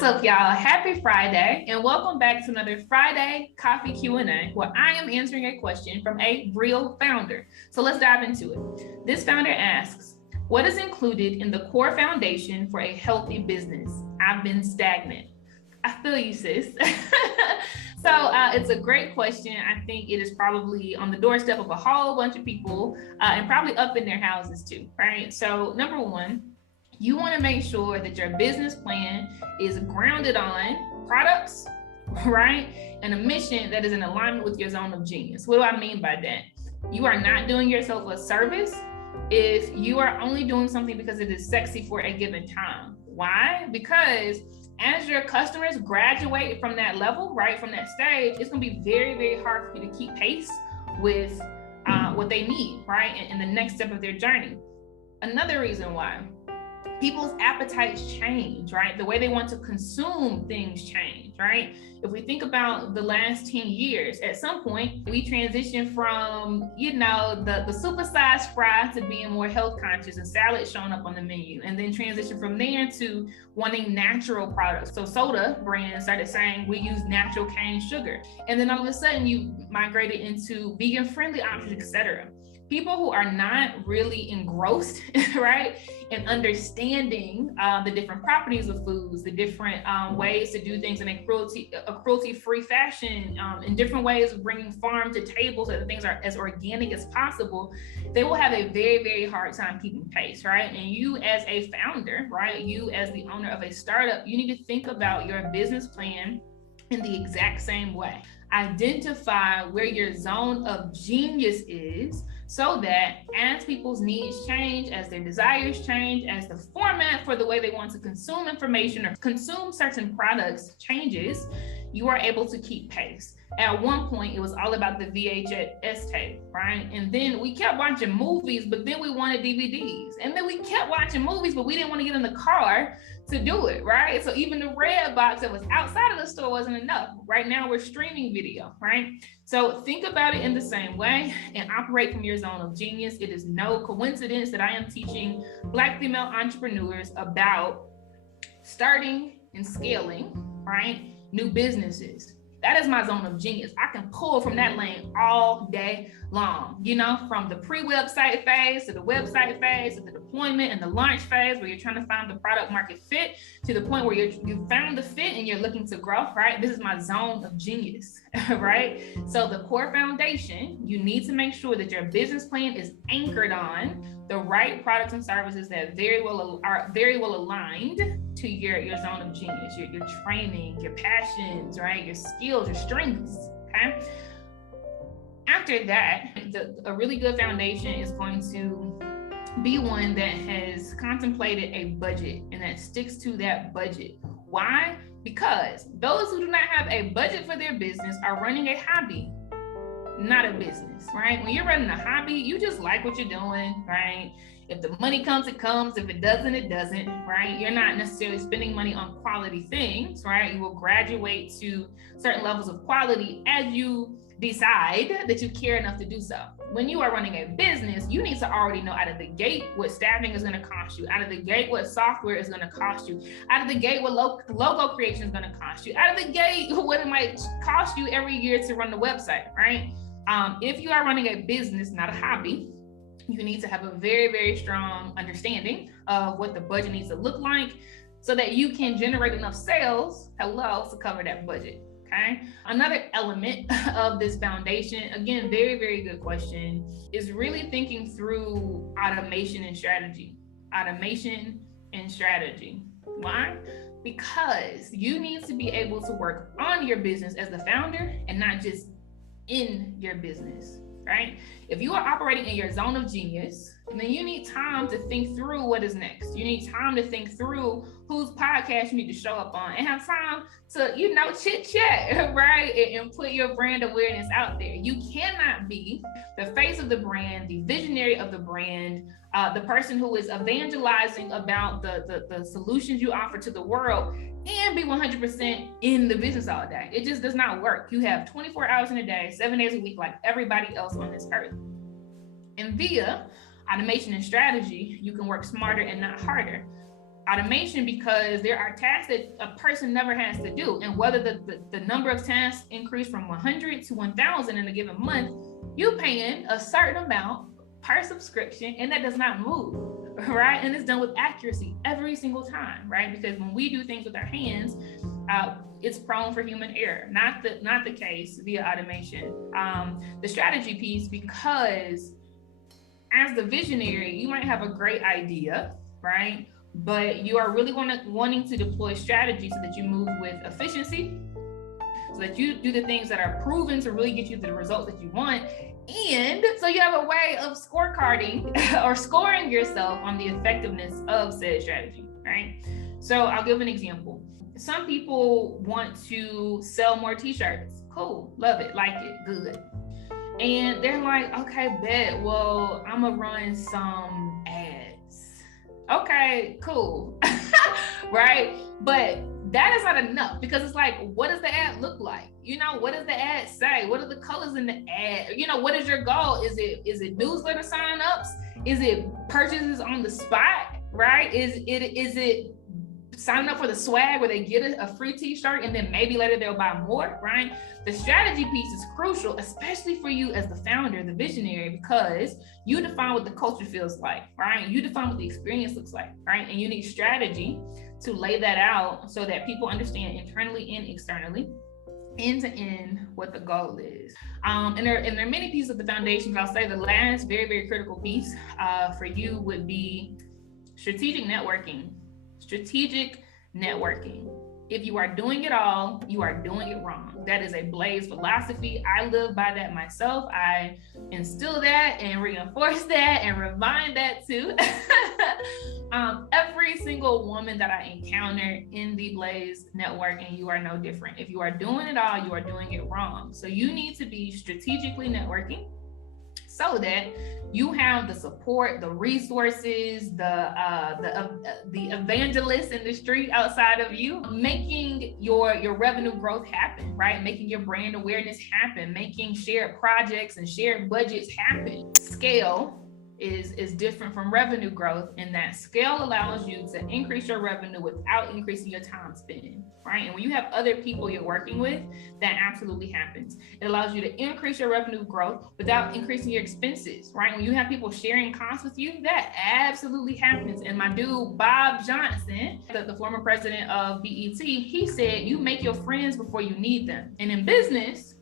What's up, y'all? Happy Friday, and welcome back to another Friday Coffee Q&A, where I am answering a question from a real founder. So let's dive into it. This founder asks, what is included in the core foundation for a healthy business? I've been stagnant. I feel you, sis. So it's a great question. I think it is probably on the doorstep of a whole bunch of people and probably up in their houses too, right? So number one, you want to make sure that your business plan is grounded on products, right? And a mission that is in alignment with your zone of genius. What do I mean by that? You are not doing yourself a service if you are only doing something because it is sexy for a given time. Why? Because as your customers graduate from that level, right, from that stage, it's going to be very, very hard for you to keep pace with what they need, right, in the next step of their journey. Another reason why people's appetites change, right? The way they want to consume things change, right? If we think about the last 10 years, at some point, we transitioned from, the supersized fry to being more health conscious and salad showing up on the menu, and then transition from there to wanting natural products. So soda brands started saying, we use natural cane sugar. And then all of a sudden you migrated into vegan friendly options, etc. People who are not really engrossed, right, in understanding the different properties of foods, the different ways to do things in a cruelty-free fashion, in different ways of bringing farm to table so that things are as organic as possible, they will have a very, very hard time keeping pace, right? And you as a founder, right, you as the owner of a startup, you need to think about your business plan in the exact same way. Identify where your zone of genius is, so that as people's needs change, as their desires change, as the format for the way they want to consume information or consume certain products changes, you are able to keep pace. At one point, it was all about the VHS tape, right? And then we kept watching movies, but then we wanted DVDs. And then we kept watching movies, but we didn't want to get in the car to do it, right? So even the red box that was outside of the store wasn't enough. Right now, we're streaming video, right? So think about it in the same way and operate from your zone of genius. It is no coincidence that I am teaching Black female entrepreneurs about starting and scaling, right, new businesses. That is my zone of genius. I can pull from that lane all day long, from the pre-website phase to the website phase to the deployment and the launch phase where you're trying to find the product market fit to the point where you found the fit and you're looking to grow, right? This is my zone of genius, right? So the core foundation, you need to make sure that your business plan is anchored on the right products and services that are very well aligned to your zone of genius, your training, your passions, right? Your skills, your strengths, okay? After that, a really good foundation is going to be one that has contemplated a budget and that sticks to that budget. Why? Because those who do not have a budget for their business are running a hobby, not a business, right? When you're running a hobby, you just like what you're doing, right? If the money comes, it comes. If it doesn't, it doesn't, right? You're not necessarily spending money on quality things, right? You will graduate to certain levels of quality as you decide that you care enough to do so. When you are running a business, you need to already know out of the gate what staffing is going to cost you, out of the gate what software is going to cost you, out of the gate what logo creation is going to cost you, out of the gate what it might cost you every year to run the website, right? If you are running a business, not a hobby, you need to have a very, very strong understanding of what the budget needs to look like so that you can generate enough sales, to cover that budget, okay? Another element of this foundation, again, very, very good question, is really thinking through automation and strategy. Automation and strategy. Why? Because you need to be able to work on your business as the founder and not just in your business, right? If you are operating in your zone of genius, then you need time to think through what is next. You need time to think through whose podcast you need to show up on and have time to, chit chat, right? And put your brand awareness out there. You cannot be the face of the brand, the visionary of the brand, the person who is evangelizing about the solutions you offer to the world and be 100% in the business all day. It just does not work. You have 24 hours in a day, 7 days a week, like everybody else on this earth. And via automation and strategy, you can work smarter and not harder. automation because there are tasks that a person never has to do. And whether the number of tasks increase from 100 to 1,000 in a given month, you're paying a certain amount per subscription, and that does not move, right? And it's done with accuracy every single time, right? Because when we do things with our hands, it's prone for human error. Not the case via automation. The strategy piece, because as the visionary, you might have a great idea, right? But you are really wanting to deploy strategy so that you move with efficiency, so that you do the things that are proven to really get you the results that you want. And so you have a way of scorecarding or scoring yourself on the effectiveness of said strategy, right? So I'll give an example. Some people want to sell more t-shirts. Cool, love it, like it, good. And they're like, okay, bet, well, I'm gonna run some ads. Okay, cool, right? But that is not enough, because it's like, what does the ad look like? You know, what does the ad say? What are the colors in the ad? You know, what is your goal? Is it newsletter signups? Is it purchases on the spot, right? Is it signing up for the swag where they get a free t-shirt and then maybe later they'll buy more, right? The strategy piece is crucial, especially for you as the founder, the visionary, because you define what the culture feels like, right? You define what the experience looks like, right? And you need strategy to lay that out so that people understand internally and externally, end to end, what the goal is. And there are many pieces of the foundation, but I'll say the last very, very critical piece for you would be strategic networking. Strategic networking. If you are doing it all, you are doing it wrong. That is a Blaze philosophy. I live by that myself. I instill that and reinforce that and remind that too. Every single woman that I encounter in the Blaze network, and you are no different. If you are doing it all, you are doing it wrong. So you need to be strategically networking so that you have the support, the resources, the evangelists in the street outside of you, making your revenue growth happen, right? Making your brand awareness happen, making shared projects and shared budgets happen. Scale is different from revenue growth, and that scale allows you to increase your revenue without increasing your time spent, right? And when you have other people you're working with, that absolutely happens. It allows you to increase your revenue growth without increasing your expenses, right? When you have people sharing costs with you, that absolutely happens. And my dude, Bob Johnson, the former president of BET, he said, you make your friends before you need them. And in business,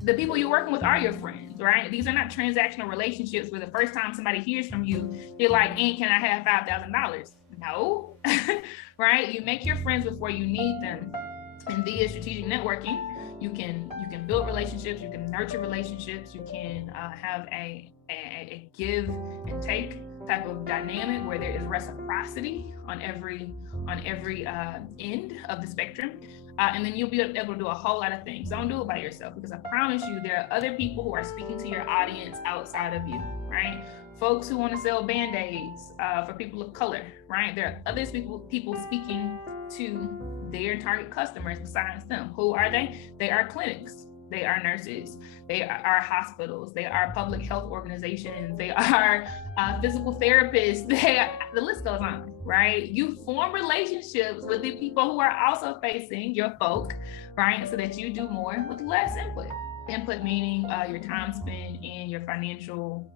the people you're working with are your friends, right? These are not transactional relationships where the first time somebody hears from you, you're like, and can I have $5,000? No, right? You make your friends before you need them. And via strategic networking, you can build relationships, you can nurture relationships, you can have a give and take type of dynamic where there is reciprocity on every end of the spectrum. And then you'll be able to do a whole lot of things. Don't do it by yourself, because I promise you there are other people who are speaking to your audience outside of you, right? Folks who want to sell Band-Aids for people of color, right? There are other people speaking to their target customers besides them. Who are they? They are clinics. They are nurses, they are hospitals, they are public health organizations, they are physical therapists, the list goes on, right? You form relationships with the people who are also facing your folk, right? So that you do more with less input. Input meaning your time spent and your financial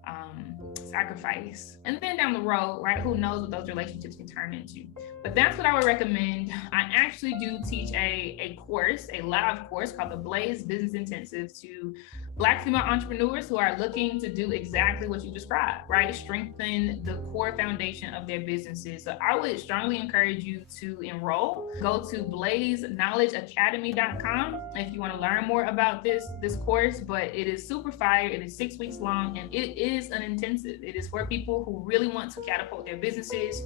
sacrifice. And then down the road, right, who knows what those relationships can turn into. But that's what I would recommend. I actually do teach a course, a live course called the Blaze Business Intensive to Black female entrepreneurs who are looking to do exactly what you described, right? Strengthen the core foundation of their businesses. So I would strongly encourage you to enroll. Go to blazeknowledgeacademy.com if you want to learn more about this course, but it is super fire. It is 6 weeks long, and it is an intensive. It is for people who really want to catapult their businesses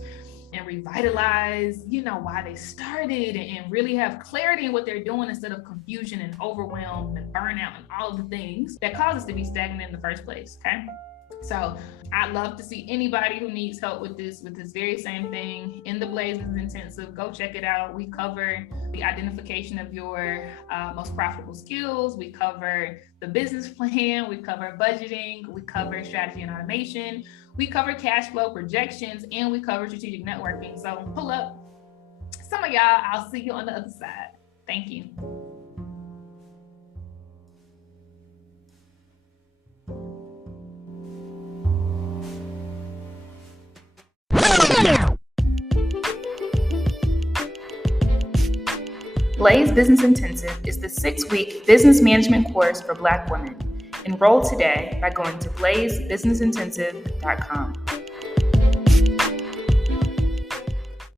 and revitalize, why they started, and really have clarity in what they're doing instead of confusion and overwhelm and burnout and all of the things that cause us to be stagnant in the first place, okay? So I'd love to see anybody who needs help with this very same thing in the Blaze Business Intensive. Go check it out. We cover the identification of your most profitable skills. We cover the business plan. We cover budgeting. We cover strategy and automation. We cover cash flow projections, and we cover strategic networking. So pull up. Some of y'all, I'll see you on the other side. Thank you. Blaze Business Intensive is the 6-week business management course for Black women. Enroll today by going to blazebusinessintensive.com.